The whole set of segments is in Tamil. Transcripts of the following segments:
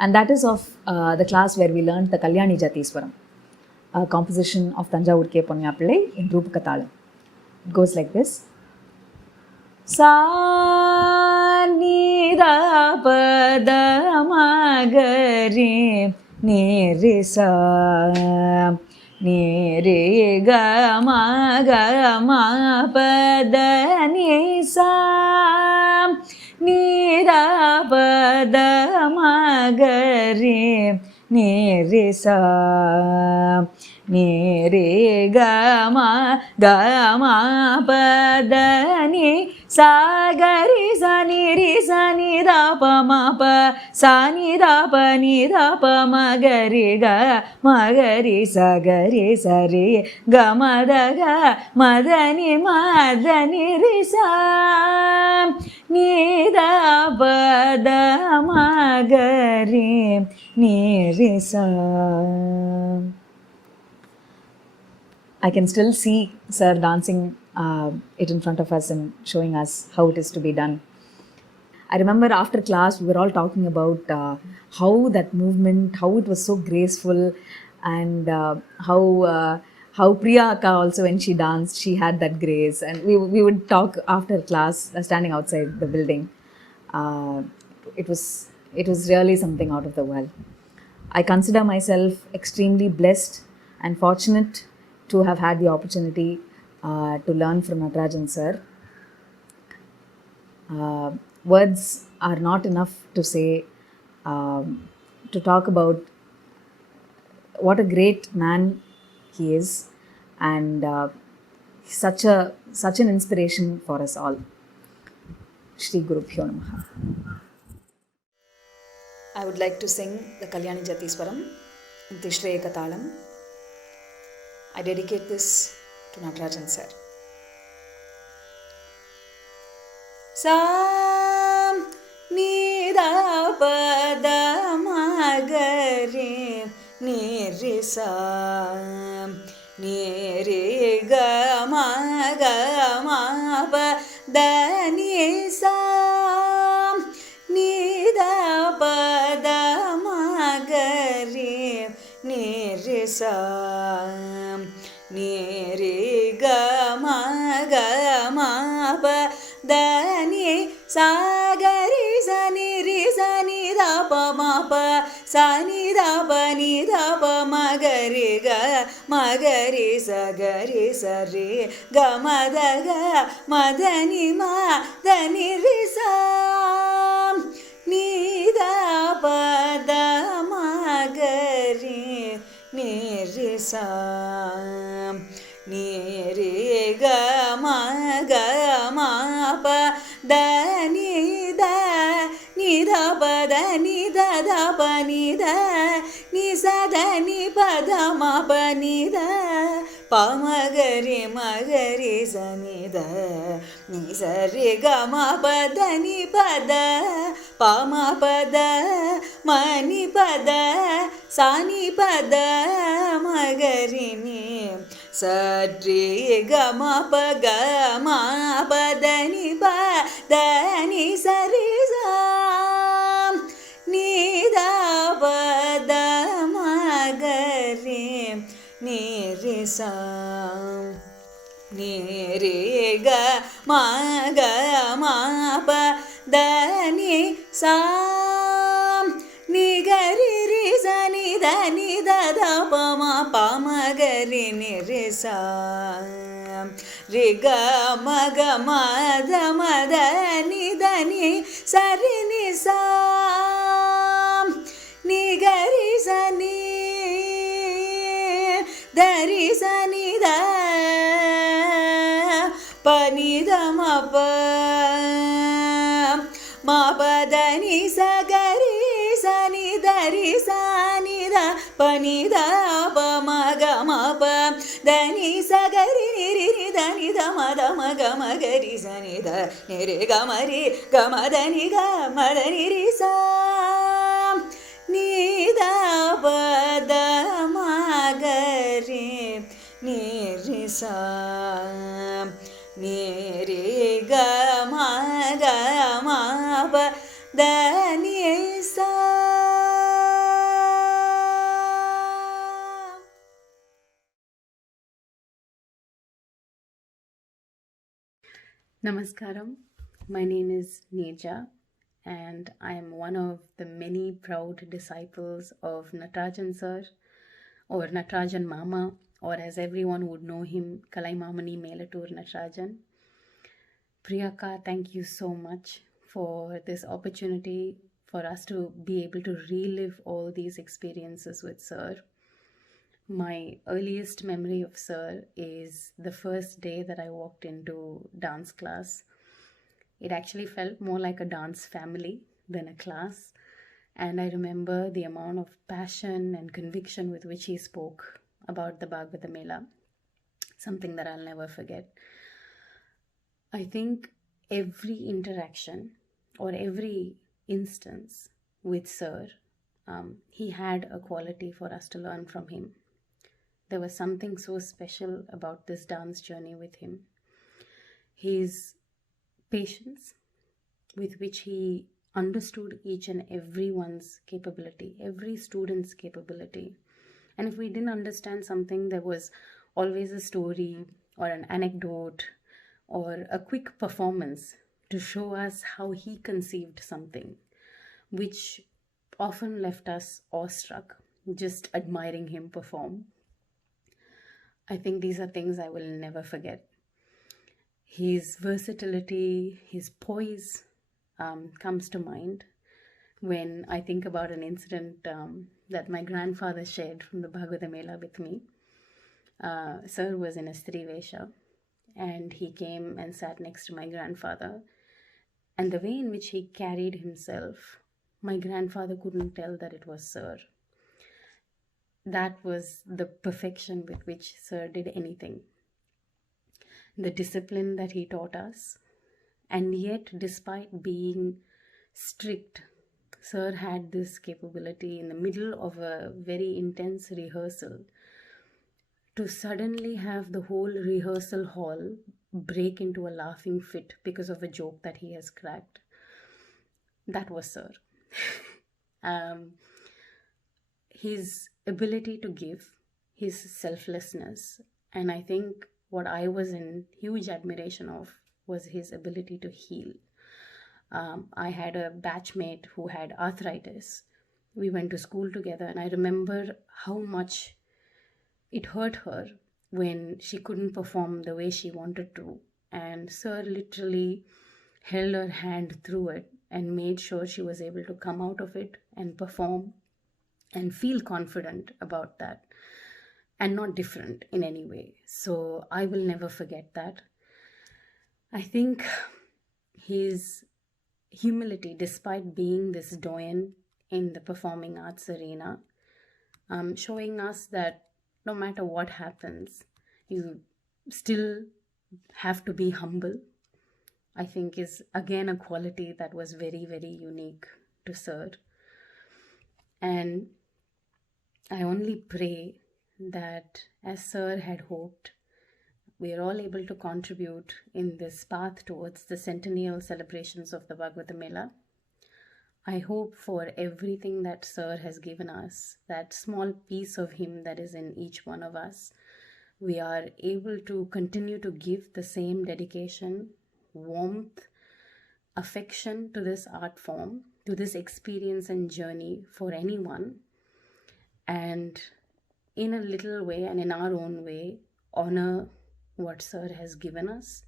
And that is of the class where we learned the Kalyani Jatiswaram, a composition of Tanjavur K. Ponnapillai in Rupakathalam. It goes like this. Sa ni da pa da ma ga re ni re sa ni re ga ma pa da ni sa ni da pa da ma ga re ni re sa ni re ga ma pa da ni sa ga ri sa ni da pa ma pa sa ni da pa ma ga ri sa re ga ma da ni ri sa ni da pa da ma ga ri ni ri sa. I can still see Sir dancing it in front of us and showing us how it is to be done. I remember after class we were all talking about how that movement, how it was so graceful, and how Priya Akka also, when she danced, she had that grace. And we would talk after class, standing outside the building. It was really something out of the world. I consider myself extremely blessed and fortunate to have had the opportunity to learn from Natarajan sir. Words are not enough to say, to talk about what a great man he is, and such an inspiration for us all. Shri Gurubhyo Namaha. I would like to sing the Kalyani Jatiswaram in Tishraya Talam. I dedicate this to Natarajan sir. Sa ni da pa da ma ga re ni re sa ni re ga ma pa da ni sa ni da pa da ma ga re ni re sa ni re ga ma pa da ni sa ga ri sa ni da pa ma pa sa ni da pa ma ga ri sa re ga ma da ni ri sa ni da pa da ma ga ri ni ri sa ni re ga ma pa da ni da pa da ni da pa ni da ni sa da ni pa da ma pa ni da pa ma ga ri sa ni da ni sa re ga ma pa da ni pa da pa ma pa da ma ni pa da sa ni pa da ma ga ri ni sa re ga ma pa da ni pa da ni sa re sa ni da pa da ma ga ri ni re sa ni re ga ma pa da ni sa ni ga ri sa ni da pa ma ga ri ni re sa re ga ma da ni sa re ni sa ni ga ri sa ni da ri sa ni da pa ni da ma pa da ni sa ga ri sa ni da ri sa ni da pa ni da pa ma pa da ni sa ga ri da ni da ma ga ri sa ni da ni re ga ma da ni ri sa ni da pa da ma ga ri ni ri sa ni re ga ma pa da ni sa Namaskaram. My name is Neerja, and I am one of the many proud disciples of Natarajan sir, or Natarajan Mama, or as everyone would know him, Kalaimamani Melattur Natarajan. Priyaka, thank you so much for this opportunity for us to be able to relive all these experiences with sir. My earliest memory of sir is the first day that I walked into dance class. It actually felt more like a dance family than a class. And I remember the amount of passion and conviction with which he spoke about the Bhagavata Mela, something that I'll never forget. I think every interaction or every instance with sir, he had a quality for us to learn from him. There was something so special about this dance journey with him. His patience with which he understood each and everyone's capability, every student's capability. And if we didn't understand something, there was always a story or an anecdote or a quick performance to show us how he conceived something, which often left us awestruck, just admiring him perform. I think these are things I will never forget. His versatility, his poise comes to mind when I think about an incident that my grandfather shared from the Bhagavata Mela with me. Sir was in a Stri Vesha, and he came and sat next to my grandfather. And the way in which he carried himself, my grandfather couldn't tell that it was sir. That was the perfection with which sir did anything. The discipline that he taught us. And yet, despite being strict, sir had this capability in the middle of a very intense rehearsal to suddenly have the whole rehearsal hall break into a laughing fit because of a joke that he has cracked. That was sir. His ability to give, his selflessness, and I think what I was in huge admiration of was his ability to heal. I had a batchmate who had arthritis. We went to school together, and I remember how much it hurt her when she couldn't perform the way she wanted to. And sir literally held her hand through it and made sure she was able to come out of it and perform and feel confident about that and not different in any way. So I will never forget that. I think his humility, despite being this doyen in the performing arts arena, showing us that no matter what happens, you still have to be humble, I think is again a quality that was very, very unique to sir. And I only pray that, as sir had hoped, we are all able to contribute in this path towards the centennial celebrations of the Bhagavata Mela. I hope for everything that sir has given us, that small piece of him that is in each one of us, we are able to continue to give the same dedication, warmth, affection to this art form, to this experience and journey for anyone, and in a little way and in our own way, honor what sir has given us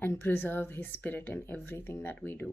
and preserve his spirit in everything that we do.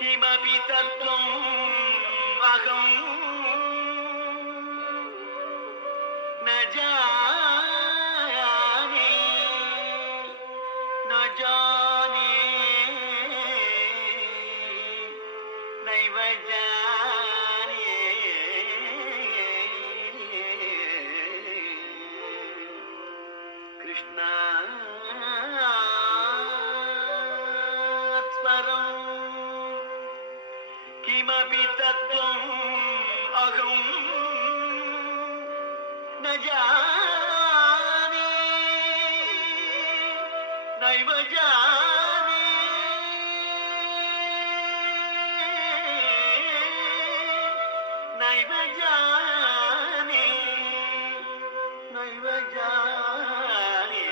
किमपि तत्त्वं जाने न जाने नैव जाने कृष्णा किमपि तत्त्वम् अहं न जाने नैव जाने नैव जाने नैव जाने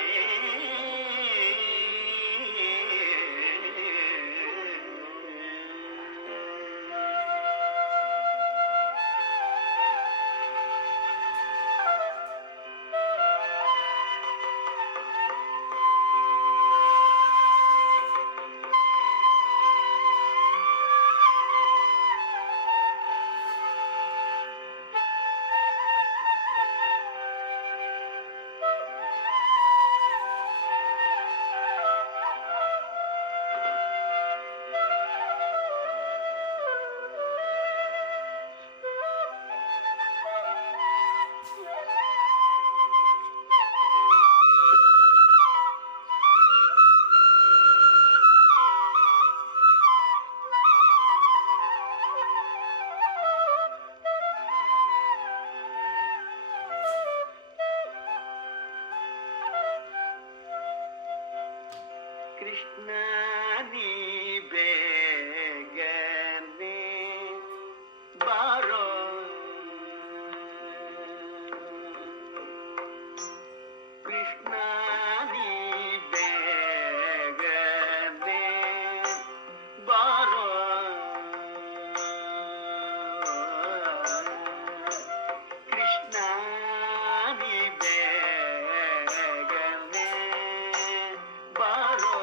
कृष्णा नी बेगने बारो कृष्णा नी बेगने बारो कृष्णा नी बेगने बारो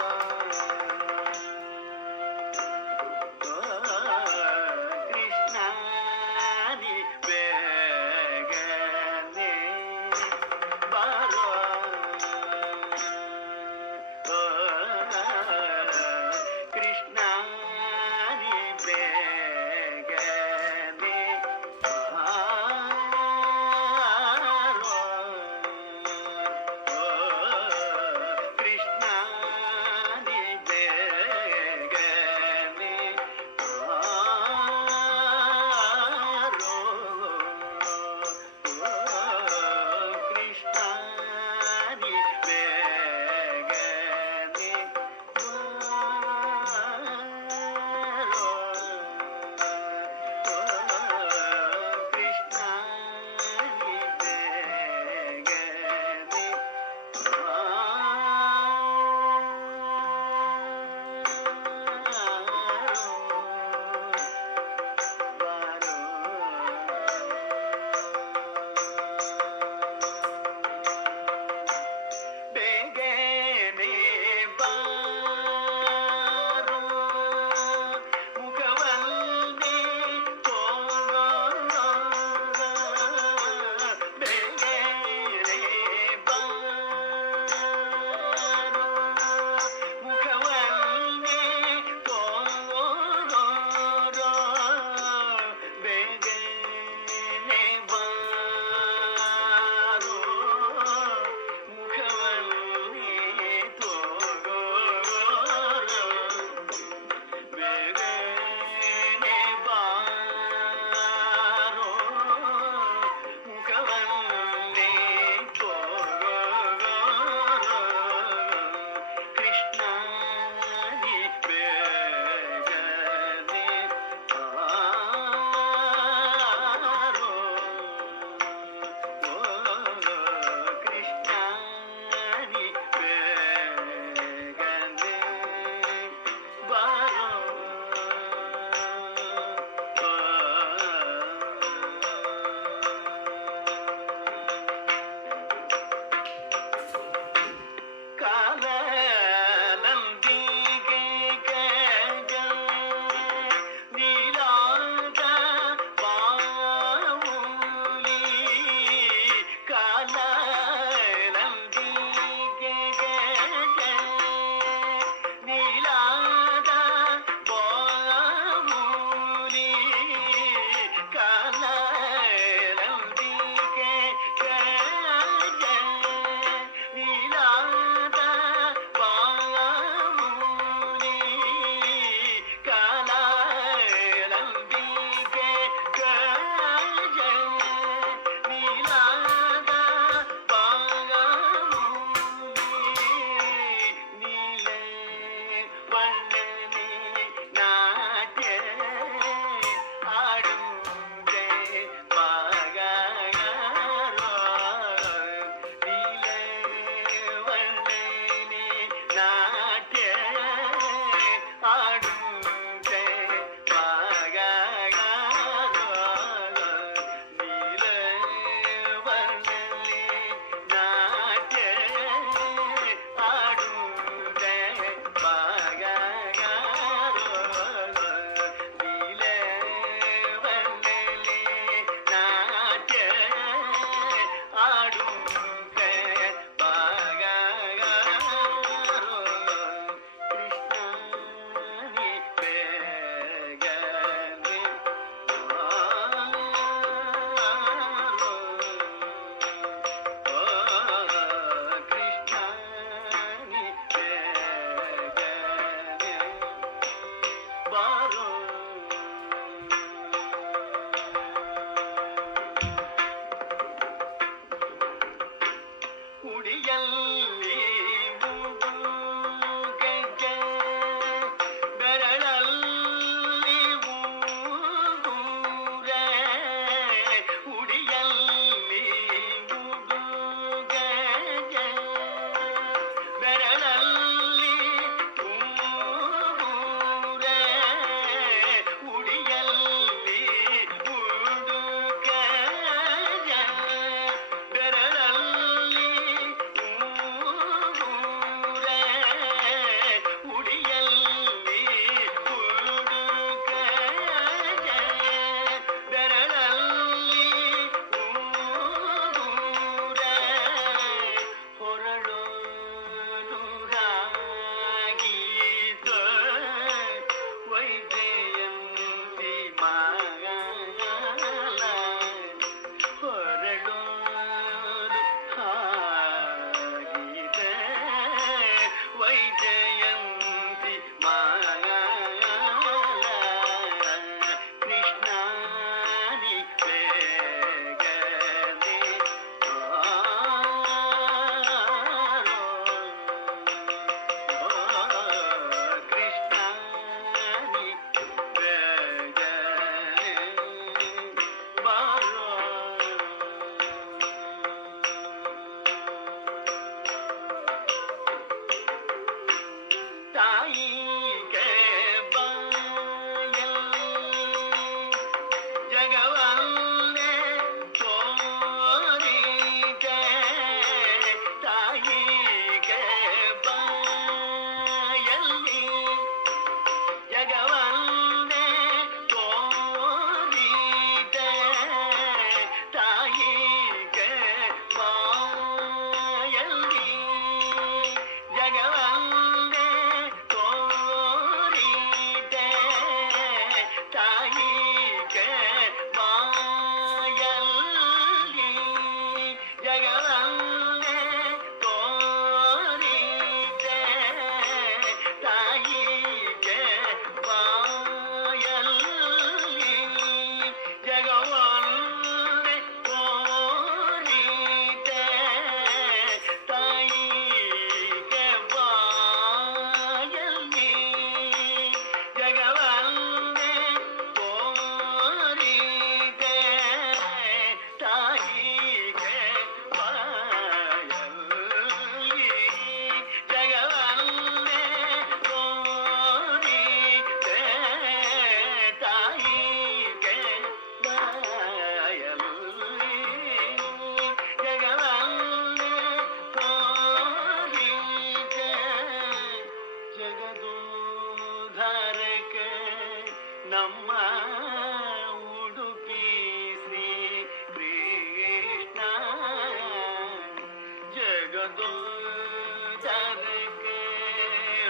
ಜಗದೊಂದರಕ್ಕೆ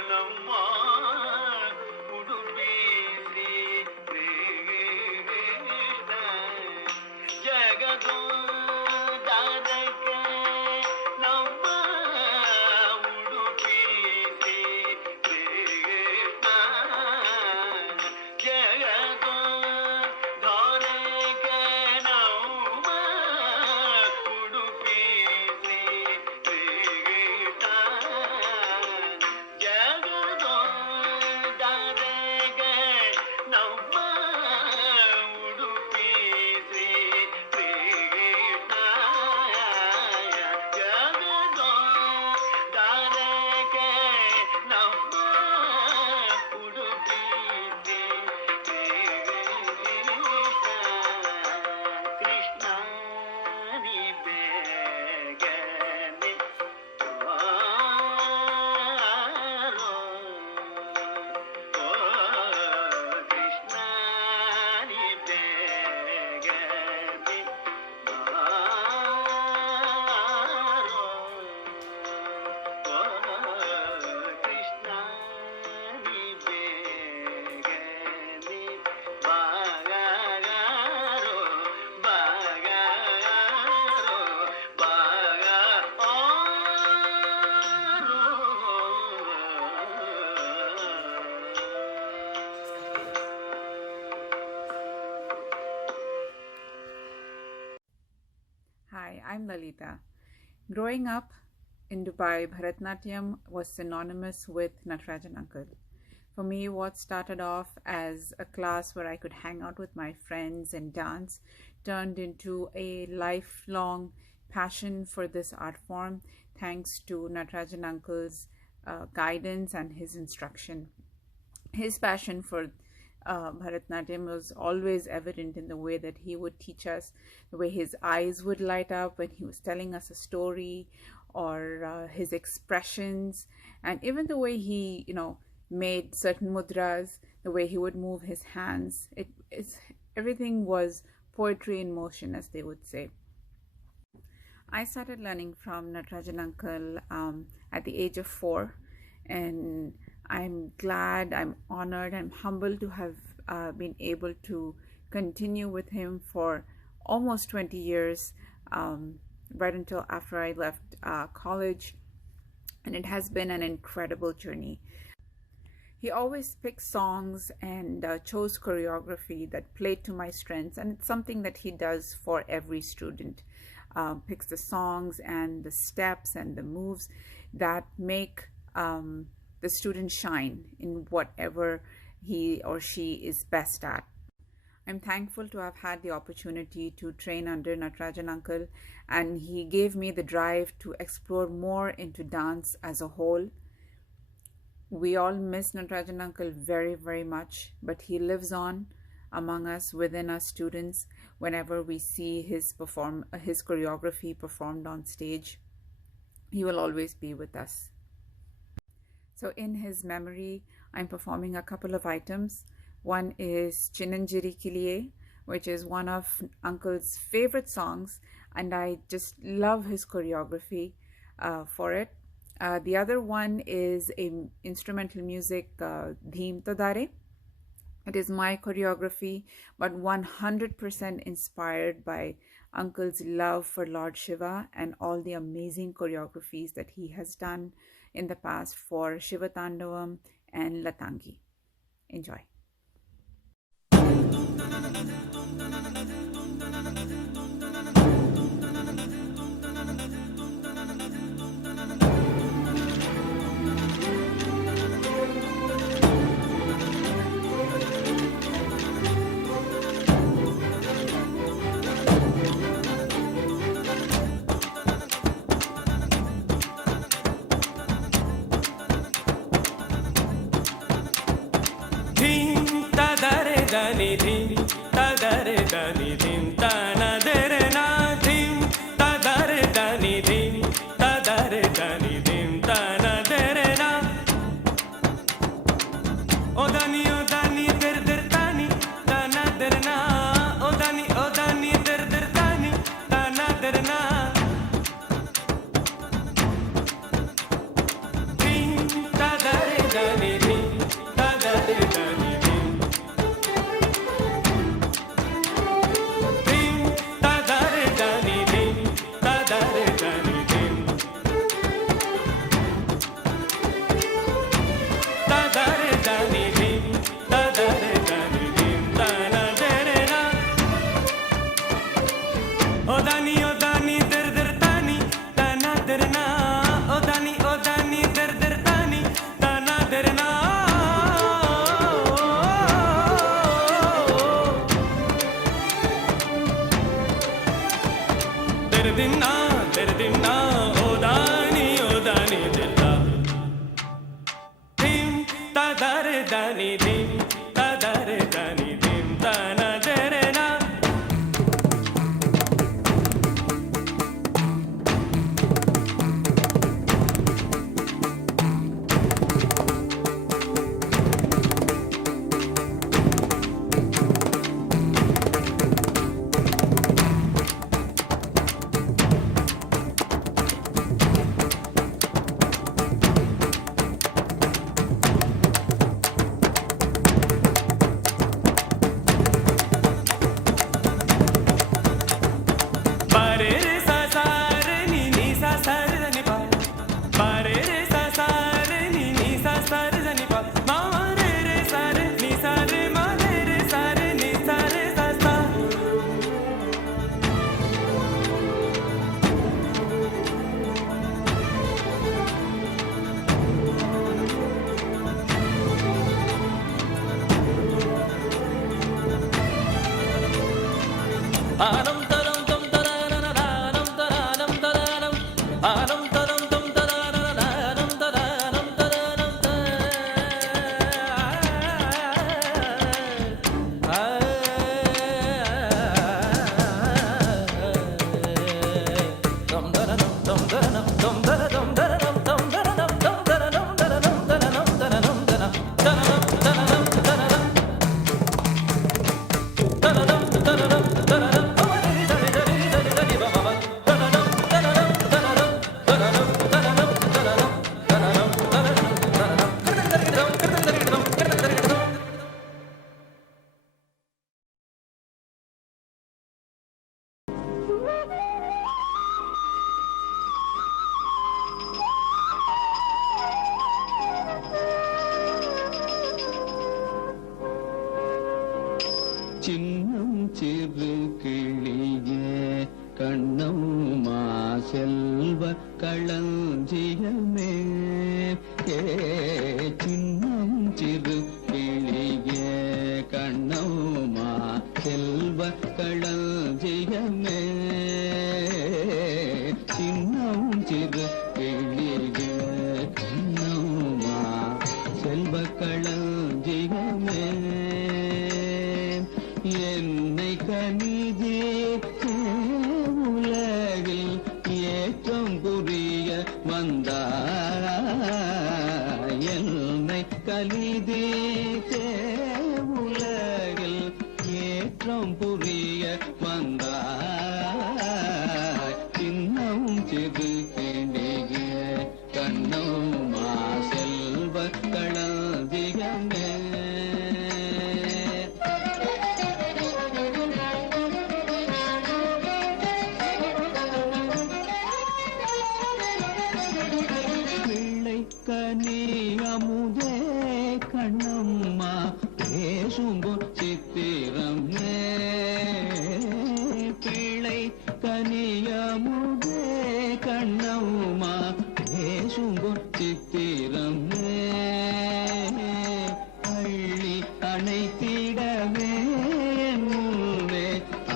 ನಮ್ಮ ಉಡುಪಿ ಶ್ರೀ ಕೃಷ್ಣ ಜಗದೊಂದರಕ್ಕೆ ನಮ್ಮ ಉಡುಪಿ ಶ್ರೀ ಕೃಷ್ಣ ಜಗದೊಂದರಕ್ಕೆ ನಮ್ಮ ಉಡುಪಿ ಶ್ರೀ ಕೃಷ್ಣ ಜಗದೊಂದರಕ್ಕೆ ನಮ್ಮ ಉಡುಪಿ ಶ್ರೀ ಕೃಷ್ಣ ಜಗದೊಂದರಕ್ಕೆ ನಮ್ಮ ಉಡುಪಿ ಶ್ರೀ ಕೃಷ್ಣ ನೀ ಬೇಗನೆ ಬಾರೋ. ಓ ಕೃಷ್ಣ ನೀ ಬೇಗನೆ ಬಾರೋ. ಓ ಕೃಷ್ಣ ನೀ ಬೇಗನೆ ಬಾಗಾರೋ ಬಾಗಾರೋ Hi, I'm Lalitha. Growing up in Dubai, Bharatnatyam was synonymous with Natarajan uncle. For me, what started off as a class where I could hang out with my friends and dance turned into a lifelong passion for this art form thanks to Natarajan uncle's guidance and his instruction. His passion for Bharatnatyam was always evident in the way that he would teach us, the way his eyes would light up when he was telling us a story, or his expressions, and even the way he, made certain mudras, the way he would move his hands. Everything was poetry in motion, as they would say. I started learning from Natarajan uncle at the age of 4, and I'm glad, I'm honored, I'm humbled to have been able to continue with him for almost 20 years, right until after I left college, and it has been an incredible journey. He always picked songs and chose choreography that played to my strengths, and it's something that he does for every student. Picks the songs and the steps and the moves that make the student shine in whatever he or she is best at. I'm thankful to have had the opportunity to train under Natarajan uncle, and he gave me the drive to explore more into dance as a whole. We all miss Natarajan uncle very, very much, but he lives on among us, within us students, whenever we see his choreography performed on stage. He will always be with us. So in his memory, I'm performing a couple of items. One is Chinanjiri Kiliye, which is one of uncle's favorite songs, and I just love his choreography for it. The other one is a instrumental music, Dheem Todare. It is my choreography, but 100% inspired by uncle's love for Lord Shiva and all the amazing choreographies that he has done in the past for Shiva Tandavam and Latangi. Enjoy. He சின்னம் சிறு கிளியே கண்ணம்மா செல்வ களஞ்சியமே சின்னம் சிறு கிளியே கண்ணம்மா செல்வ களஞ்சியமே சின்னம் சிறு கிளியே கண்ணம்மா செல்வ களஞ்சியமே என்னை கனிதே உலகில் ஏற்றம் புரிய வந்தாய் என்னை கலிதே உலகில் ஏற்றம் புரிய வந்தாய் சின்னம் சிறு கிளிய கண்ணம்மா செல்வ களஞ்சியமே கனி அமுதே கண்ணம்மா பேசும்போ சித்திரமே பிள்ளை கனி அமுதே கண்ணம்மா பேசும்போ சித்திரமே அள்ளி அணைத்திடவே முன்னே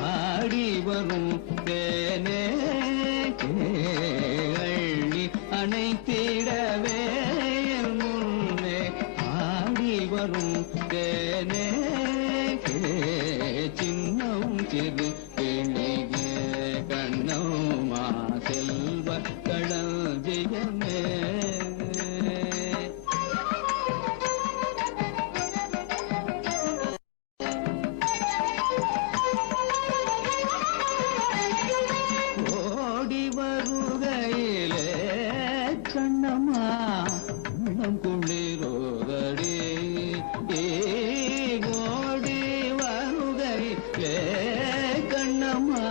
ஆடி வரும் தேனே அள்ளி அணைத்திடவே வரும் தேனே சின்னம் சிறு கிளியே கண்ணம்மா செல்வ களஞ்சியமே ஓடி வருகையிலே கண்ணம்மா உள்ளம் குளிரோதடி ஓடி வருகையிலே கண்ணம்மா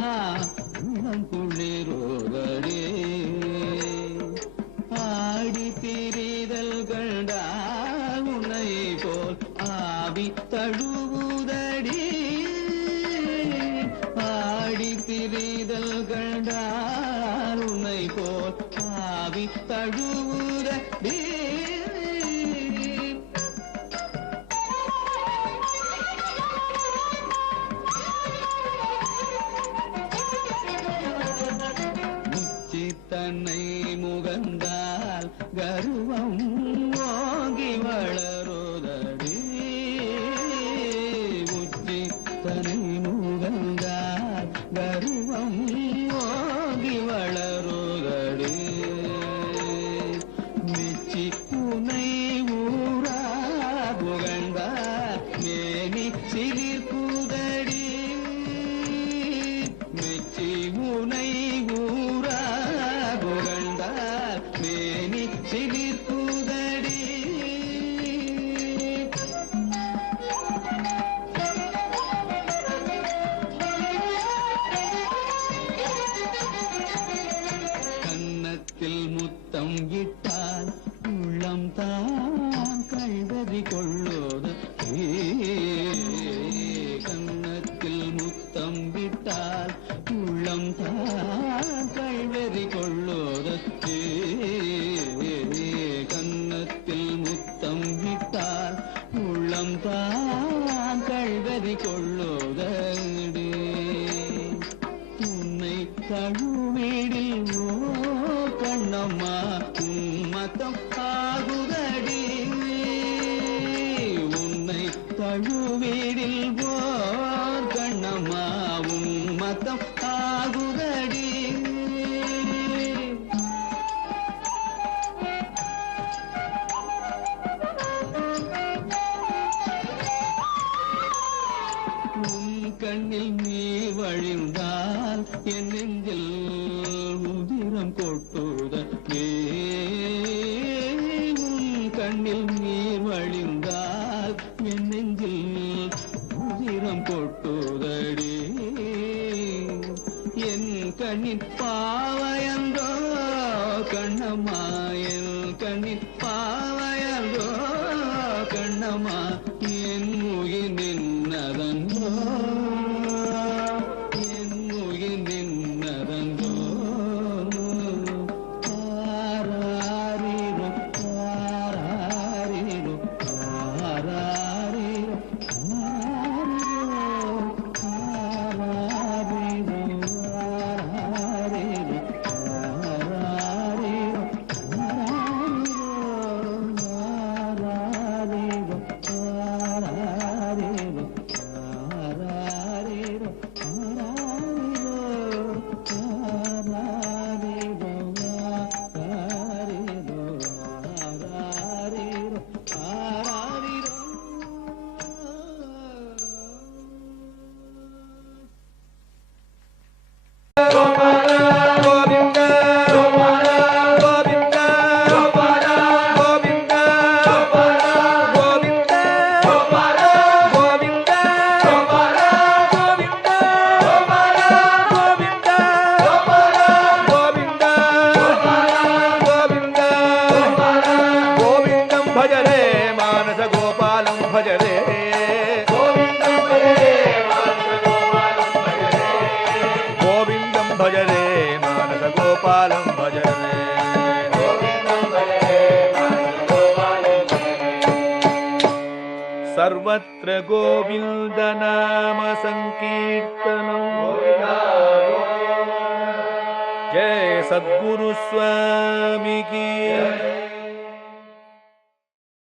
உள்ளம் குளிரோதடி போல் ஆவி தழுவுதடி தன்னை முகந்தால் கர்வம் ஓங்கி வளருதடி உச்சி தன்னை முகந்தால் கர்வம் ஓங்கி வளருதடி மெச்சி உனை ஊரா புகழ்ந்தார் மேனி சிலிர்க்குதடி மெச்சி உனை முத்தம் இட்டால் உள்ளம் தான் கல்வரி கொள்ளுது கன்னத்தில் முத்தம் விட்டால் உள்ளம் தான் கல்வரி கொள்ளுது கன்னத்தில் முத்தம் விட்டால் உள்ளம் தான் கல்வரி கொள்ளுதடி உன்னை தழுவிடில் கண்ணம்மா உம்மத்தம் ஆகுதடி உன்னை தழுவிடில் போர் கண்ணம்மா உம்மத்தம் ஆகுதடி உன் கண்ணில் நீ வழிந்தால் என் நெஞ்சில் உதிரம் கொட்டுதே உன் கண்ணில் நீர் வழிந்தால் என் நெஞ்சில் உதிரம் கொட்டுதடி என் கண்ணின் பாவையந்தோ கண்ணம்மா என் கண்ணின் பாவையந்தோ கண்ணம்மா என் முகில் நின்னதன்றோ सर्वत्र गोविंद नाम संकीर्तनम जय सद्गुरु स्वामी की